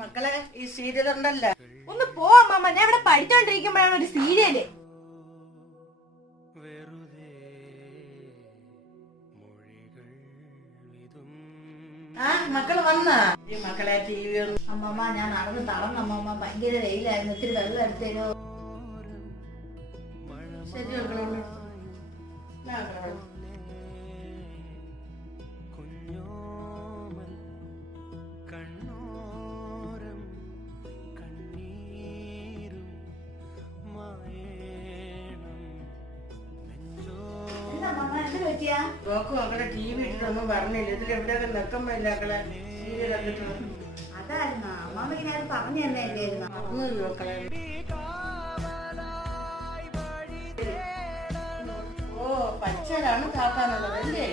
മക്കളെ ഈ സീരിയൽ ഉണ്ടല്ലോ, ഒന്ന് പോ അമ്മ. ഞാൻ ഇവിടെ പഠിച്ചോണ്ടിരിക്കുമ്പോഴാണ് ഒരു സീരിയല്. മക്കള് വന്നാ ഈ മക്കളെ ടി വി അമ്മമ്മ ഞാൻ നടന്ന് തളർന്നു അമ്മമ്മ. ഭയങ്കര വെയിലായിരുന്നു. ഇത്തിരി വെള്ളം എടുത്തേരോ? ശരി മക്കളെ ടി വി ഇട്ടിട്ടൊന്നും പറഞ്ഞില്ല. ഇതിലെവിടെയൊക്കെ നിൽക്കുമ്പോഴല്ലേ മക്കളെ സീരിയൽ കണ്ടിട്ടുള്ളത്. അതായിരുന്നു അമ്മാമ്മക്ക് ഞാൻ പറഞ്ഞു തന്നെയല്ലായിരുന്നു. മക്കളെ ഓ പച്ചലാണ് കാക്കാനുള്ളത് അല്ലേ?